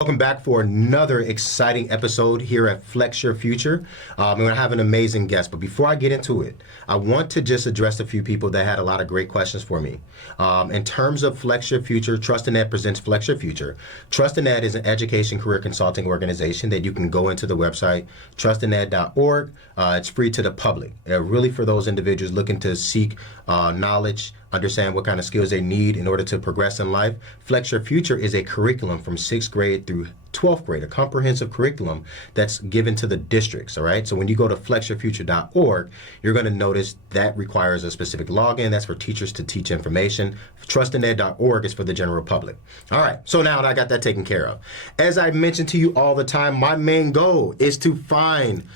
Welcome back for another exciting episode here at Flex Your Future. We're going to have an amazing guest, but before I get into it, I want to just address a few people that had a lot of great questions for me. In terms of Flex Your Future, Trust and Ed presents Flex Your Future. Trust and Ed is an education career consulting organization that you can go into the website, trustanded.org. It's free to the public, really for those individuals looking to seek knowledge, understand what kind of skills they need in order to progress in life. Flex Your Future is a curriculum from 6th grade through 12th grade, a comprehensive curriculum that's given to the districts, all right? So when you go to flexyourfuture.org, you're going to notice that requires a specific login. That's for teachers to teach information. Trustanded.org is for the general public. All right, so now that I got that taken care of. As I mentioned to you all the time, my main goal is to find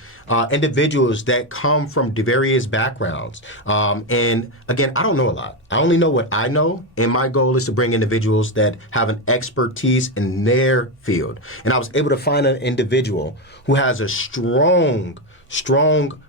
individuals that come from various backgrounds. And again, I don't know a lot. I only know what I know, and my goal is to bring individuals that have an expertise in their field. And I was able to find an individual who has a strong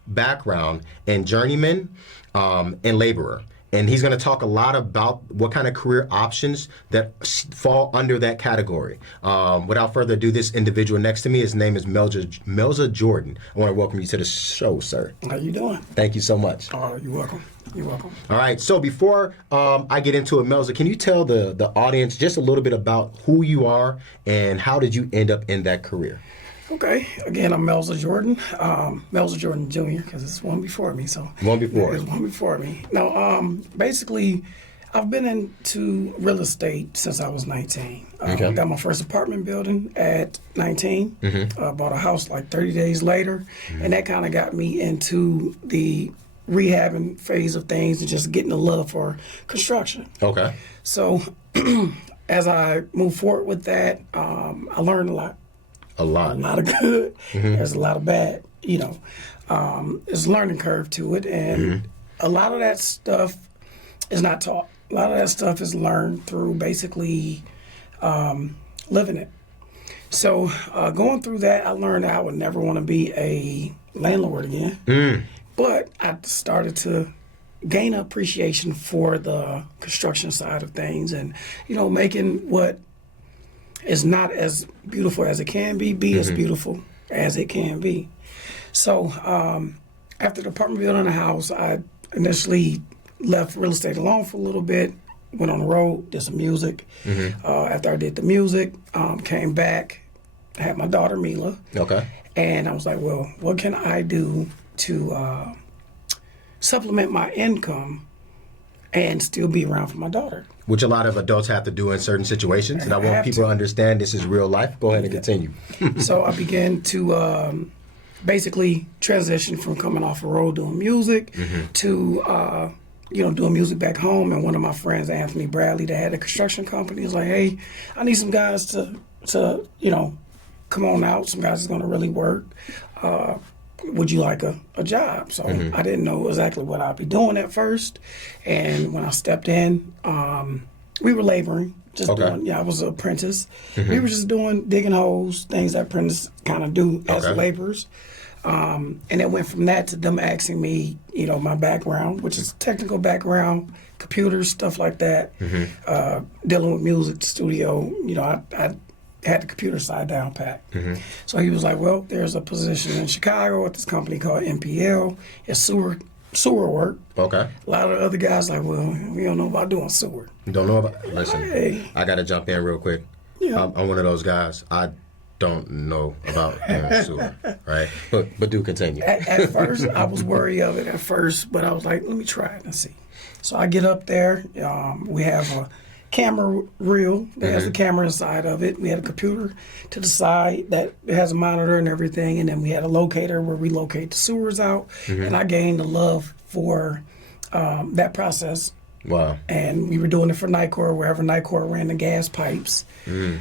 background in journeyman and laborer. And he's going to talk a lot about what kind of career options that fall under that category. Without further ado, this individual next to me, his name is Melza Jordan. I want to welcome you to the show, sir. How you doing? Thank you so much. Oh, you're welcome. You're welcome. All right. So before I get into it, Melza, can you tell the audience just a little bit about who you are and how did you end up in that career? Okay. Again, I'm Melza Jordan. Melza Jordan Jr. because it's one before me. So one before. It's one before me. Now, basically, I've been into real estate since I was 19. Okay. Got my first apartment building at 19. Mm-hmm. Bought a house like 30 days later. Mm-hmm. And that kind of got me into the rehabbing phase of things and just getting a love for construction. Okay. So as I move forward with that, I learned a lot. A lot of good. Mm-hmm. There's a lot of bad, there's a learning curve to it. And a lot of that stuff is not taught. A lot of that stuff is learned through basically living it. So going through that, I learned that I would never want to be a landlord again. But I started to gain appreciation for the construction side of things and, making what is not as beautiful as it can be as beautiful as it can be. So after the apartment building and the house, I initially left real estate alone for a little bit, went on the road, did some music. After I did the music, came back, had my daughter Mila. Okay. And I was like, well, what can I do to supplement my income and still be around for my daughter? Which a lot of adults have to do in certain situations. And I want people to understand this is real life. Go ahead and continue. So I began to basically transition from coming off the road doing music to, doing music back home. And one of my friends, Anthony Bradley, that had a construction company, was like, hey, I need some guys to come on out. Some guys that's going to really work. Would you like a job? So I didn't know exactly what I'd be doing at first. And when I stepped in, we were laboring, I was an apprentice. We were just digging holes, things that apprentices kind of do as laborers. And it went from that to them asking me, my background, which is technical background, computers, stuff like that, dealing with music, studio. I had the computer side down pat. So he was like, well, there's a position in Chicago at this company called MPL. It's sewer work. Okay. A lot of other guys like, well, we don't know about doing sewer. You don't know about, listen, hey. I got to jump in real quick. Yeah. I'm one of those guys. I don't know about doing sewer, right? But do continue. At first, I was wary of it at first, but I was like, let me try it and see. So I get up there. We have a camera reel that has a camera inside of it. We had a computer to the side that has a monitor and everything, and then we had a locator where we locate the sewers out. And I gained a love for that process. Wow. And we were doing it for Nicor, wherever Nicor ran the gas pipes.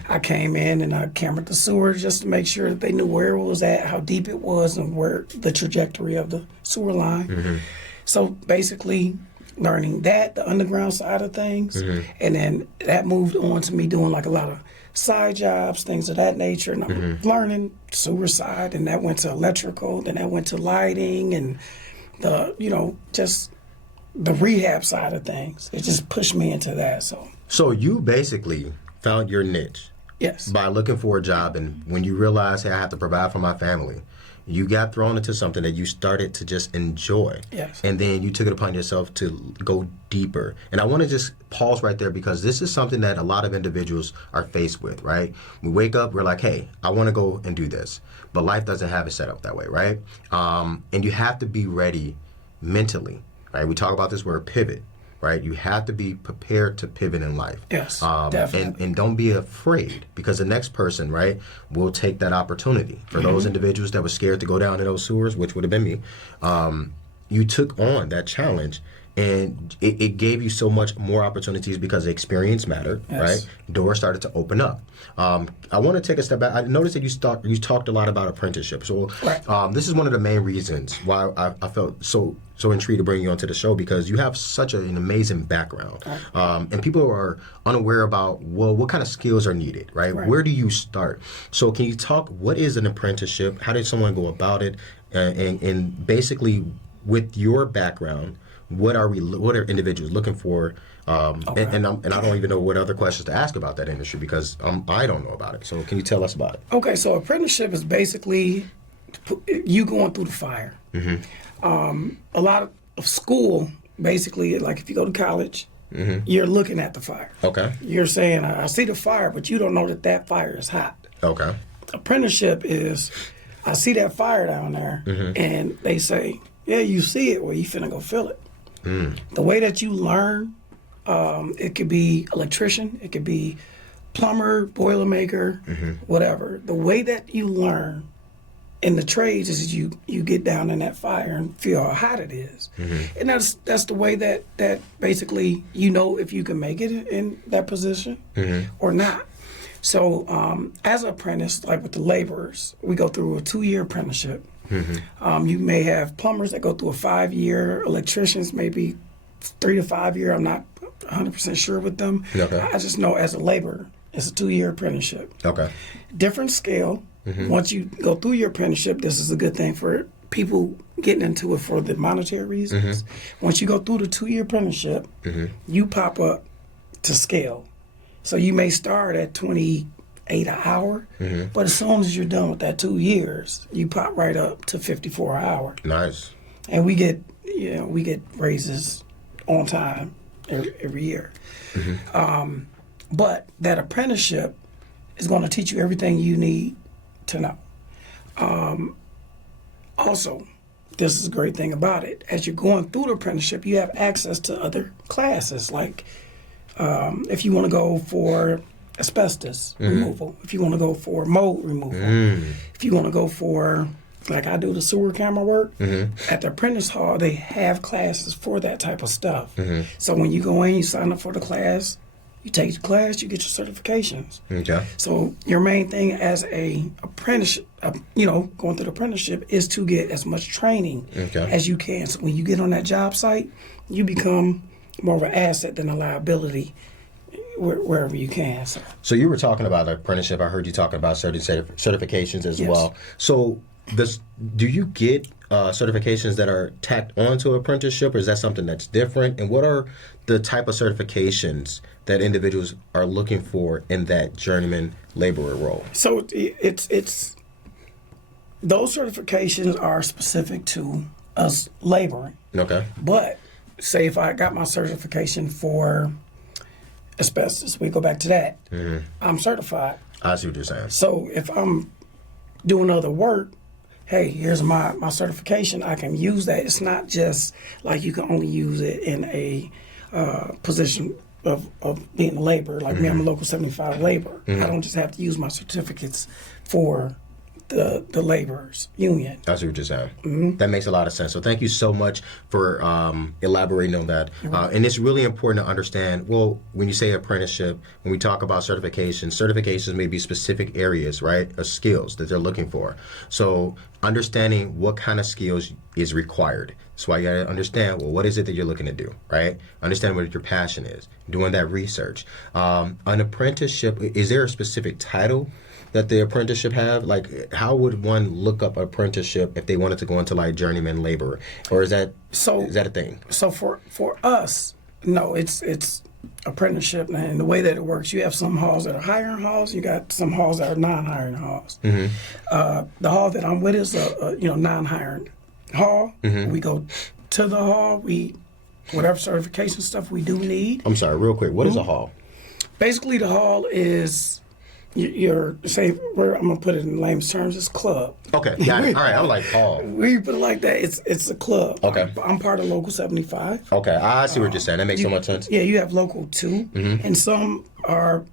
I came in and I cambered the sewers just to make sure that they knew where it was at, how deep it was, and where the trajectory of the sewer line. So basically, learning that, the underground side of things. And then that moved on to me doing like a lot of side jobs, things of that nature. And I'm learning sewer side, and that went to electrical, then that went to lighting and the, just the rehab side of things. It just pushed me into that. So you basically found your niche. Yes. By looking for a job, and when you realized, hey, I have to provide for my family, you got thrown into something that you started to just enjoy. Yes. And then you took it upon yourself to go deeper. And I want to just pause right there, because this is something that a lot of individuals are faced with, right? We wake up, we're like, hey, I want to go and do this. But life doesn't have it set up that way, right? And you have to be ready mentally, right? We talk about this word pivot, right? You have to be prepared to pivot in life. Yes, definitely. And don't be afraid, because the next person, right, will take that opportunity. For those individuals that were scared to go down in those sewers, which would have been me, you took on that challenge, and it gave you so much more opportunities because the experience mattered, right? Doors started to open up. I want to take a step back. I noticed that you talked a lot about apprenticeship. So this is one of the main reasons why I felt so intrigued to bring you onto the show, because you have such an amazing background. And people are unaware about, well, what kind of skills are needed, right? Where do you start? So can you talk, what is an apprenticeship? How did someone go about it? And basically, with your background, what are individuals looking for? And I don't even know what other questions to ask about that industry, because I don't know about it. So can you tell us about it? Okay, so apprenticeship is basically you going through the fire. A lot of school, basically, like if you go to college, you're looking at the fire. Okay. You're saying, I see the fire, but you don't know that fire is hot. Okay. Apprenticeship is, I see that fire down there, and they say, yeah, you see it, well, you finna go feel it. The way that you learn, it could be electrician, it could be plumber, boilermaker, whatever. The way that you learn in the trades is you get down in that fire and feel how hot it is. And that's the way that basically if you can make it in that position or not. So as an apprentice, like with the laborers, we go through a 2-year apprenticeship. You may have plumbers that go through a 5-year, electricians maybe 3 to 5 year. I'm not 100% sure with them. Okay. I just know as a laborer, it's a 2-year apprenticeship. Okay. Different scale. Once you go through your apprenticeship, this is a good thing for people getting into it for the monetary reasons. Once you go through the 2-year apprenticeship, you pop up to scale. So you may start at 28 an hour, but as soon as you're done with that 2 years, you pop right up to 54 an hour. Nice. And we get raises on time every year. But that apprenticeship is going to teach you everything you need to know. Also, this is a great thing about it. As you're going through the apprenticeship, you have access to other classes. Like if you want to go for asbestos removal, if you want to go for mold removal, if you want to go for, like I do the sewer camera work, at the apprentice hall, they have classes for that type of stuff. So when you go in, you sign up for the class, you take the class, you get your certifications. Okay. So your main thing as a apprentice, going through the apprenticeship is to get as much training as you can. So when you get on that job site, you become more of an asset than a liability wherever you can. So you were talking about apprenticeship. I heard you talking about certain certifications as well. So do you get certifications that are tacked onto apprenticeship, or is that something that's different? And what are the type of certifications that individuals are looking for in that journeyman laborer role? So it's those certifications are specific to us laboring. Okay. But say if I got my certification for asbestos, we go back to that. I'm certified. I see what you're saying. So if I'm doing other work, hey, here's my certification. I can use that. It's not just like you can only use it in a position of being a laborer. Like me, I'm a local 75 laborer. I don't just have to use my certificates for the laborers union. That's what you're saying. That makes a lot of sense. So thank you so much for elaborating on that. And it's really important to understand, well, when you say apprenticeship, when we talk about certifications may be specific areas, right, or skills that they're looking for. So understanding what kind of skills is required. That's why you got to understand, well, what is it that you're looking to do, right? Understand what your passion is, doing that research. An apprenticeship, is there a specific title that the apprenticeship have? Like, how would one look up apprenticeship if they wanted to go into like journeyman laborer? Or is that a thing? So for us, no, it's apprenticeship, and the way that it works, you have some halls that are hiring halls, you got some halls that are non-hiring halls. The hall that I'm with is a non-hiring hall. We go to the hall, whatever certification stuff we do need. I'm sorry, real quick, what is a hall? Basically, the hall is I'm gonna put it in layman's terms, it's club. Okay, got it. All right, I'm like hall. We put it like that. It's a club. Okay. I'm part of Local 75. Okay, I see what you're saying. That makes so much sense. Yeah, you have Local 2, and some are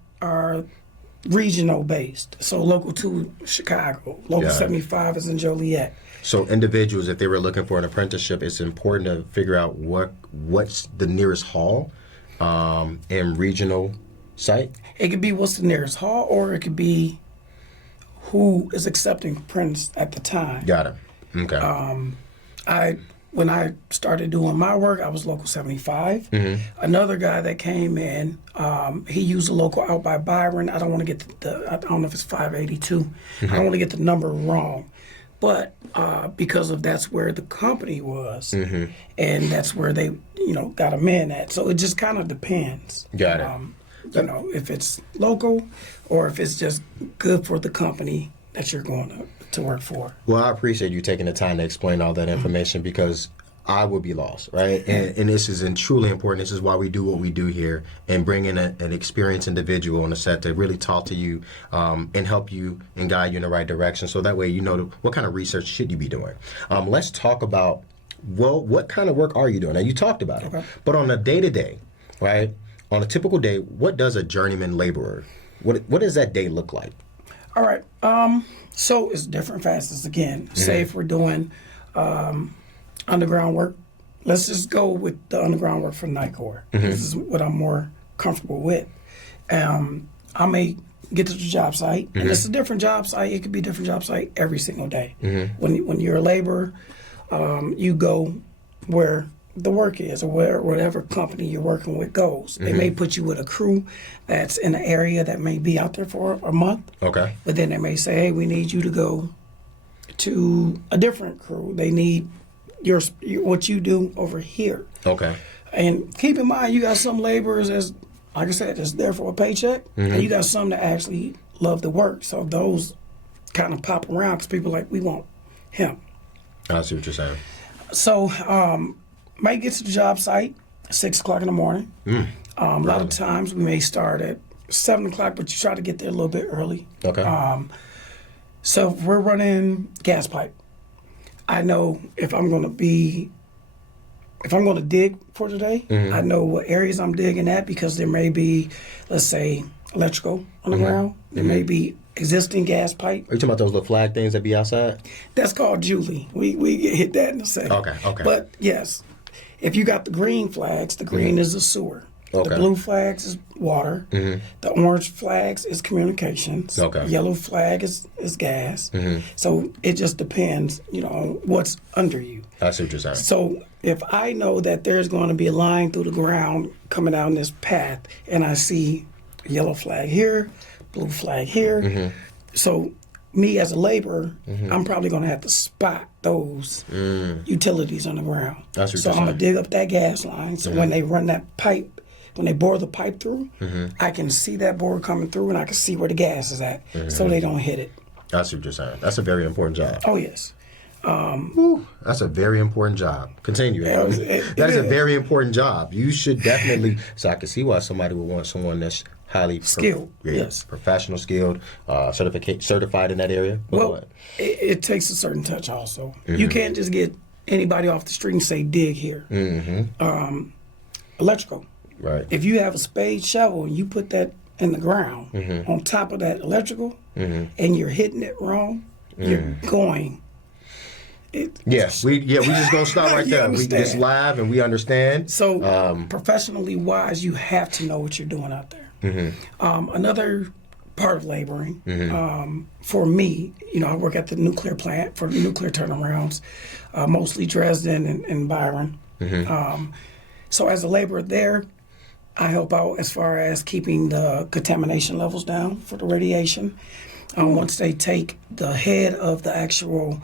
regional based. So Local 2, Chicago. Local 75 is in Joliet. So individuals, if they were looking for an apprenticeship, it's important to figure out what's the nearest hall and regional site. It could be what's the nearest hall, or it could be who is accepting apprentices at the time. Got it. Okay. When I started doing my work, I was Local 75. Another guy that came in, he used a local out by Byron. I don't want to get I don't know if it's 582. I don't want to get the number wrong. But because of that's where the company was, and that's where they, got them in at. So it just kind of depends. Got it. If it's local or if it's just good for the company that you're going to work for. Well, I appreciate you taking the time to explain all that information because I would be lost, right? And this is truly important. This is why we do what we do here and bring in an experienced individual on the set to really talk to you and help you and guide you in the right direction. So that way you know what kind of research should you be doing. Let's talk about, what kind of work are you doing? Now, you talked about it, but on a day-to-day, right? On a typical day, what does a journeyman laborer, what does that day look like? All right. So it's different facets again. Say if we're doing underground work, let's just go with the underground work for Nicor. This is what I'm more comfortable with. I may get to the job site, and it's a different job site. It could be a different job site every single day. When you're a laborer, you go where the work is, or where whatever company you're working with goes. They may put you with a crew that's in an area that may be out there for a month. Okay. But then they may say, hey, we need you to go to a different crew. They need what you do over here. Okay. And keep in mind, you got some laborers that's, like I said, that's there for a paycheck, and you got some that actually love the work. So those kind of pop around because people are like, we want him. I see what you're saying. So might get to the job site 6 o'clock in the morning. A lot of times we may start at 7 o'clock, but you try to get there a little bit early. Okay. So if we're running gas pipe, I know if I'm going to dig for today, I know what areas I'm digging at because there may be, let's say, electrical on the ground. There may be existing gas pipe. Are you talking about those little flag things that be outside? That's called Julie. We get hit that in a second. Okay. But yes, if you got the green flags, the green is the sewer. Okay. The blue flags is water. The orange flags is communications. Okay. Yellow flag is gas. So it just depends, on what's under you. I see what you're saying. So if I know that there's going to be a line through the ground coming down this path, and I see a yellow flag here, blue flag here, so me as a laborer, I'm probably going to have to spot those utilities on the ground. That's what so you're I'm saying. going to dig up that gas line. So when they run that pipe, when they bore the pipe through, I can see that bore coming through, and I can see where the gas is at, so they don't hit it. That's what you're saying. That's a very important job. Oh, yes. That's a very important job. Continue. That is a very important job. You should definitely. So I can see why somebody would want someone that's highly skilled. Yes. Professional, skilled, certified in that area. Well, it takes a certain touch also. You can't just get anybody off the street and say dig here. Electrical. Right. If you have a spade shovel and you put that in the ground on top of that electrical and you're hitting it wrong, you're going. We just gonna stop right there. We just live and we understand. So professionally wise, you have to know what you're doing out there. Another part of laboring. For me, I work at the nuclear plant for the nuclear turnarounds, mostly Dresden and Byron. So as a laborer there, I help out as far as keeping the contamination levels down for the radiation. Once they take the head of the actual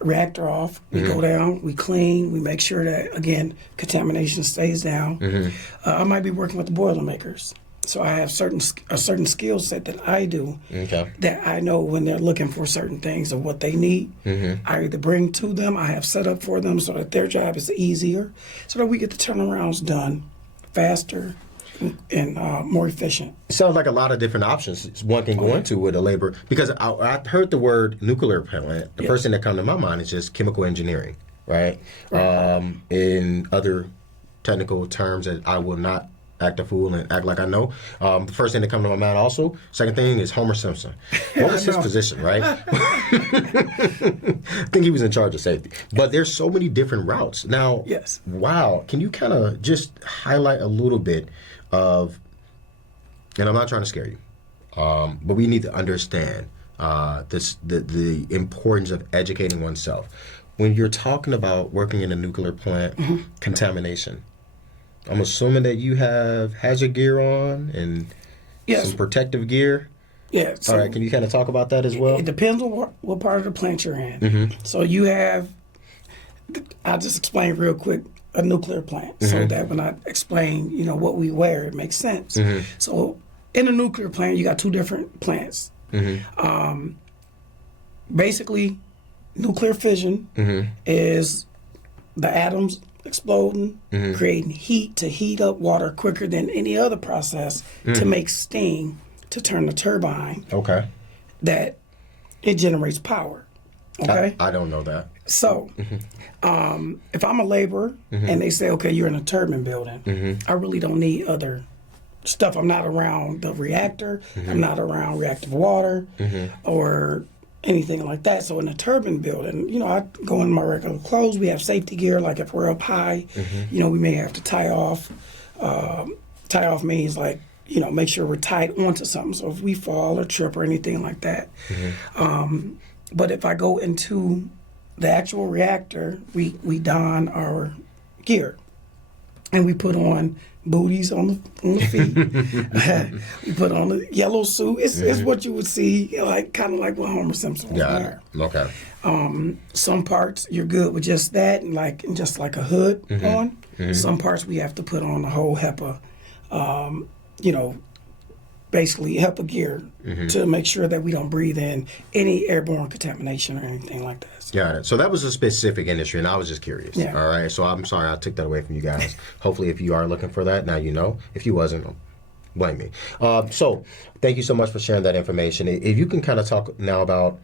reactor off, we go down, we clean, we make sure that, again, contamination stays down. I might be working with the Boilermakers. So I have a certain skill set that I do that I know when they're looking for certain things of what they need. I either bring to them, I have set up for them so that their job is easier, so that we get the turnarounds done faster and more efficient. It sounds like a lot of different options one can go into with a labor, because I heard the word nuclear plant. The first thing that comes to my mind is just chemical engineering, right? In other technical terms that I will not act a fool and act like I know. The first thing that comes to my mind also, second thing is Homer Simpson. What was his position, right? I think he was in charge of safety. But there's so many different routes. Now, wow, can you kind of just highlight a little bit of, and I'm not trying to scare you, but we need to understand the importance of educating oneself. When you're talking about working in a nuclear plant, contamination, I'm assuming that you have hazard gear on and some protective gear. Yeah. So all right. Can you kind of talk about that as well? It depends on what part of the plant you're in. So you have, I'll just explain real quick, a nuclear plant, so that when I explain, what we wear, it makes sense. So in a nuclear plant, you got two different plants. Basically, nuclear fission is the atoms exploding, creating heat to heat up water quicker than any other process to make steam to turn the turbine. That it generates power. I don't know that. So, if I'm a laborer and they say, okay, you're in a turbine building, I really don't need other stuff. I'm not around the reactor. I'm not around reactive water or anything like that. So in a turbine building, I go in my regular clothes. We have safety gear, like if we're up high, we may have to tie off. Tie off means like, make sure we're tied onto something. So if we fall or trip or anything like that. But if I go into the actual reactor, we don our gear. And we put on booties on the feet. We put on the yellow suit. It's what you would see, kind of like what Homer Simpson was wearing. Some parts you're good with just that, and just like a hood on. Some parts we have to put on the whole HEPA, basically HEPA gear to make sure that we don't breathe in any airborne contamination or anything like that. Got it. So that was a specific industry, and I was just curious. Yeah. All right. So I'm sorry I took that away from you guys. Hopefully, if you are looking for that, now you know. If you wasn't, don't blame me. So thank you so much for sharing that information. If you can kind of talk now about,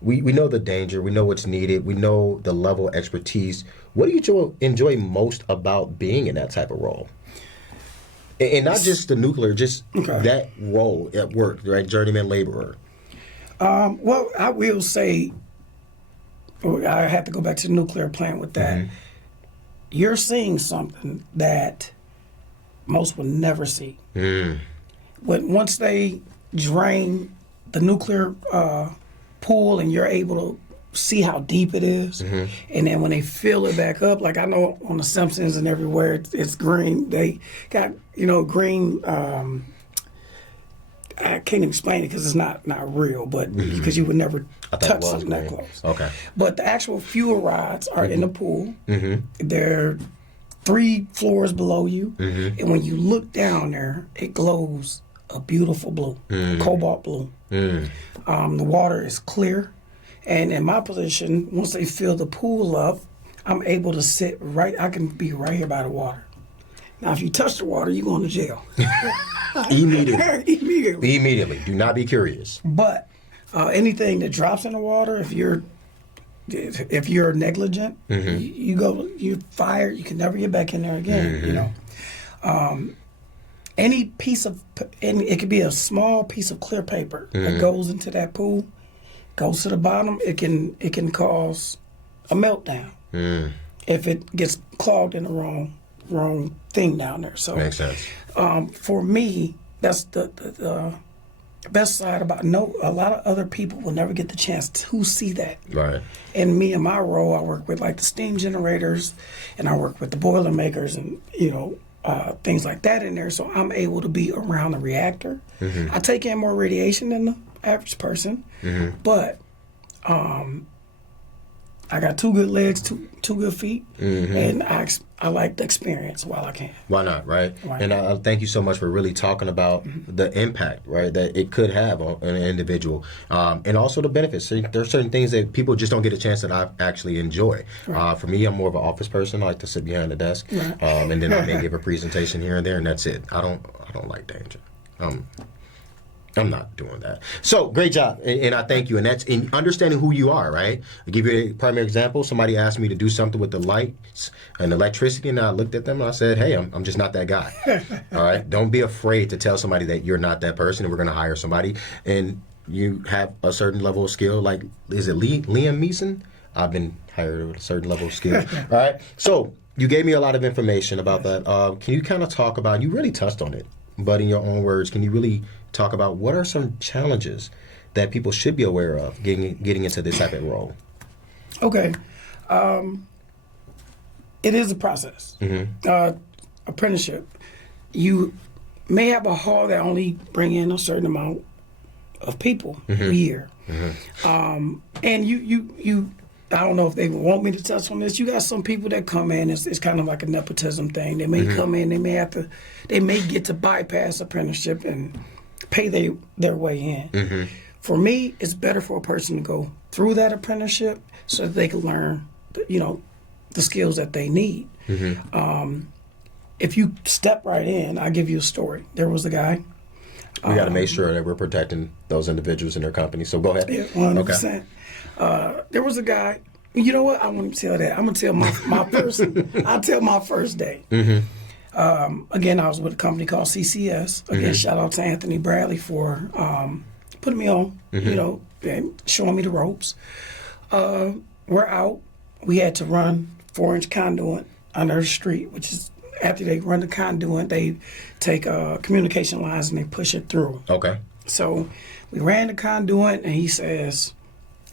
we know the danger, we know what's needed, we know the level of expertise. What do you enjoy most about being in that type of role? And not just the nuclear, just that role at work, right? Journeyman laborer. Well, I will say, I have to go back to the nuclear plant with that. You're seeing something that most will never see. Once they drain the nuclear pool and you're able to see how deep it is, and then when they fill it back up, like I know on The Simpsons and everywhere it's green. They got green. I can't even explain it because it's not real, but because you would never touch something that close. But the actual fuel rods are in the pool. They're 3 floors below you, and when you look down there, it glows a beautiful blue, cobalt blue. The water is clear. And in my position, once they fill the pool up, I'm able to sit I can be right here by the water. Now, if you touch the water, you're going to jail. Immediately. Do not be curious. But anything that drops in the water, if you're negligent, you're fired. You can never get back in there again. Any piece of, and it could be a small piece of clear paper that goes into that pool, goes to the bottom. It can cause a meltdown if it gets clogged in the wrong thing down there. So makes sense. For me, that's the best side about no, a lot of other people will never get the chance to see that. Right. And me in my role, I work with like the steam generators, and I work with the boiler makers, and things like that in there. So I'm able to be around the reactor. I take in more radiation than the average person, but I got 2 good legs, two good feet, and I like the experience while I can. Why not, right? Why And I thank you so much for really talking about the impact, right, that it could have on an individual, and also the benefits. So there are certain things that people just don't get a chance that I actually enjoy. Right. For me, I'm more of an office person. I like to sit behind the desk, Right. and then I may give a presentation here and there, and that's it. I don't like danger. I'm not doing that. So great job, and I thank you. And that's in understanding who you are, right? I'll give you a primary example. Somebody asked me to do something with the lights and electricity, and I looked at them and I said, "Hey, I'm just not that guy." All right, don't be afraid to tell somebody that you're not that person, and we're going to hire somebody, and you have a certain level of skill. Like, is it Liam Neeson? I've been hired with a certain level of skill. All right, so you gave me a lot of information about that. Can you kind of talk about? You really touched on it, but in your own words, can you really talk about what are some challenges that people should be aware of getting into this type of role? Okay. It is a process. Apprenticeship. You may have a hall that only bring in a certain amount of people a year. And you I don't know if they want me to touch on this. You got some people that come in, it's kind of like a nepotism thing. They may come in, they may get to bypass apprenticeship and pay their way in. For me, it's better for a person to go through that apprenticeship so that they can learn, the skills that they need. If you step right in, I'll give you a story. There was a guy. We got to make sure that we're protecting those individuals in their company. So go ahead. Yeah, 100%. Okay. There was a guy. You know what? I want to tell that. I'm gonna tell my first. I'll tell my first day. Again, I was with a company called CCS. Again, shout out to Anthony Bradley for putting me on. And showing me the ropes. We're out. We had to run 4-inch conduit under the street, which is after they run the conduit, they take communication lines and they push it through. Okay. So we ran the conduit, and he says,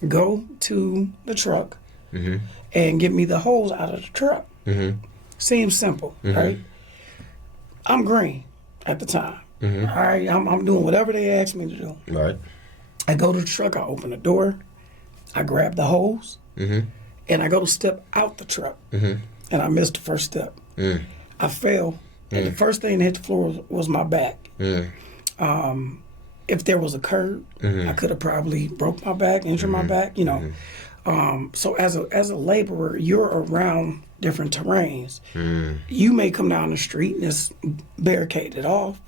"Go to the truck and get me the hose out of the truck." Seems simple, right? I'm green at the time. All right, I'm doing whatever they asked me to do. Right. I go to the truck, I open the door, I grab the hose, and I go to step out the truck, and I missed the first step. I fell, and the first thing that hit the floor was my back. If there was a curb, I could have probably broke my back, injured my back, So as a laborer, you're around different terrains. You may come down the street and it's barricaded off,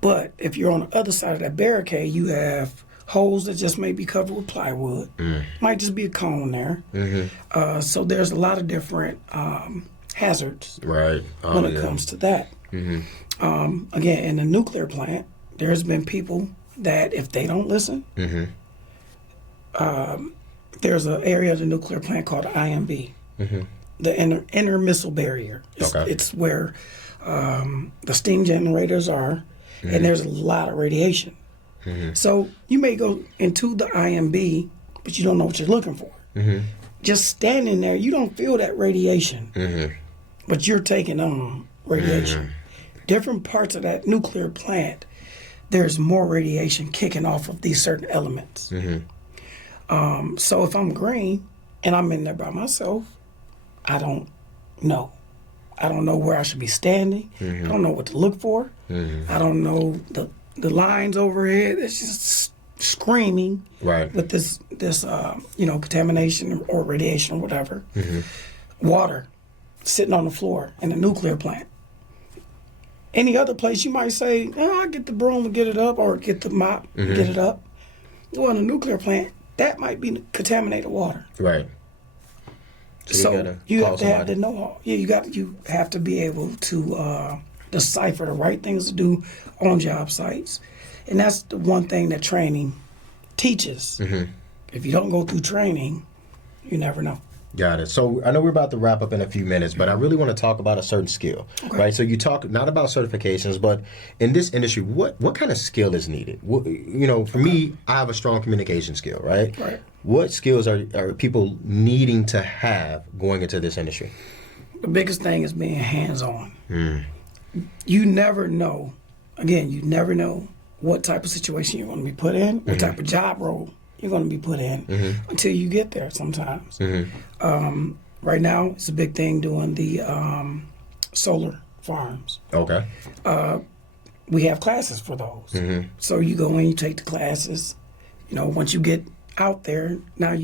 but if you're on the other side of that barricade, you have holes that just may be covered with plywood. Might just be a cone there. So there's a lot of different hazards when it comes to that. Again, in the nuclear plant, there's been people that if they don't listen, there's an area of the nuclear plant called IMB, the inner missile barrier. It's where the steam generators are, and there's a lot of radiation. So you may go into the IMB, but you don't know what you're looking for. Just standing there, you don't feel that radiation, but you're taking on radiation. Different parts of that nuclear plant, there's more radiation kicking off of these certain elements. So if I'm green and I'm in there by myself, I don't know. I don't know where I should be standing. I don't know what to look for. I don't know the lines overhead. It's just screaming with this contamination or radiation or whatever. Water sitting on the floor in a nuclear plant. Any other place you might say, I'll get the broom and get it up, or get the mop and get it up. Well, in a nuclear plant, that might be contaminated water. Right. So you have to have the know-how. Yeah, you have to be able to decipher the right things to do on job sites. And that's the one thing that training teaches. If you don't go through training, you never know. Got it. So I know we're about to wrap up in a few minutes, but I really want to talk about a certain skill, right? So you talk not about certifications, but in this industry, what kind of skill is needed? For me, I have a strong communication skill, right? Right. What skills are people needing to have going into this industry? The biggest thing is being hands-on. You never know. Again, you never know what type of situation you're going to be put in, what type of job role you're going to be put in until you get there sometimes. Right now, it's a big thing doing the solar farms. Okay. We have classes for those. So you go in, you take the classes. Once you get out there, now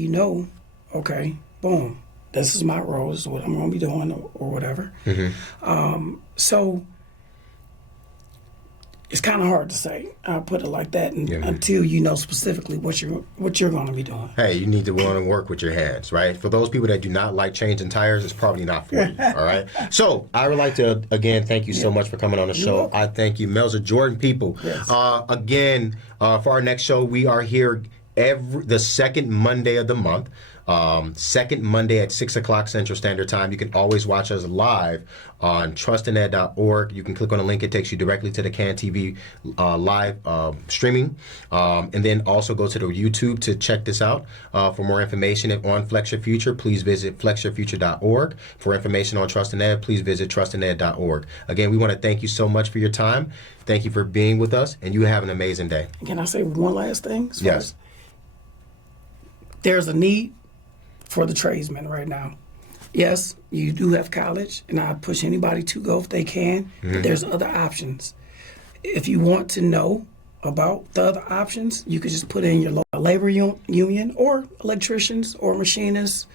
okay, boom, this is my role, this is what I'm going to be doing or whatever. So it's kind of hard to say. I'll put it like that until you know specifically what you're going to be doing. Hey, you need to want to work with your hands, right? For those people that do not like changing tires, it's probably not for you, all right? So I would like to, again, thank you so much for coming on the show. welcome. I thank you, Melza Jordan, people. Yes. Again, for our next show, we are here the second Monday of the month. Second Monday at 6 o'clock Central Standard Time. You can always watch us live on trustanded.org. You can click on the link. It takes you directly to the CAN TV live streaming. And then also go to the YouTube to check this out. For more information on Flex Your Future, please visit flexyourfuture.org. For information on Trust and Ed, please visit trustanded.org. Again, we want to thank you so much for your time. Thank you for being with us, and you have an amazing day. Can I say one last thing? Yes. There's a need for the tradesmen right now. Yes, you do have college, and I push anybody to go if they can, but there's other options. If you want to know about the other options, you could just put in your local labor union or electricians or machinists,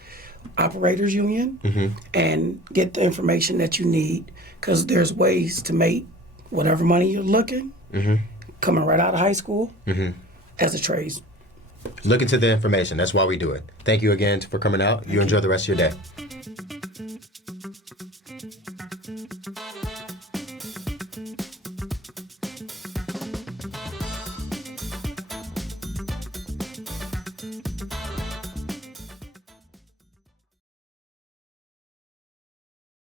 operators union, and get the information that you need, because there's ways to make whatever money you're looking, coming right out of high school, as a trades. Look into the information. That's why we do it. Thank you again for coming out. You enjoy the rest of your day.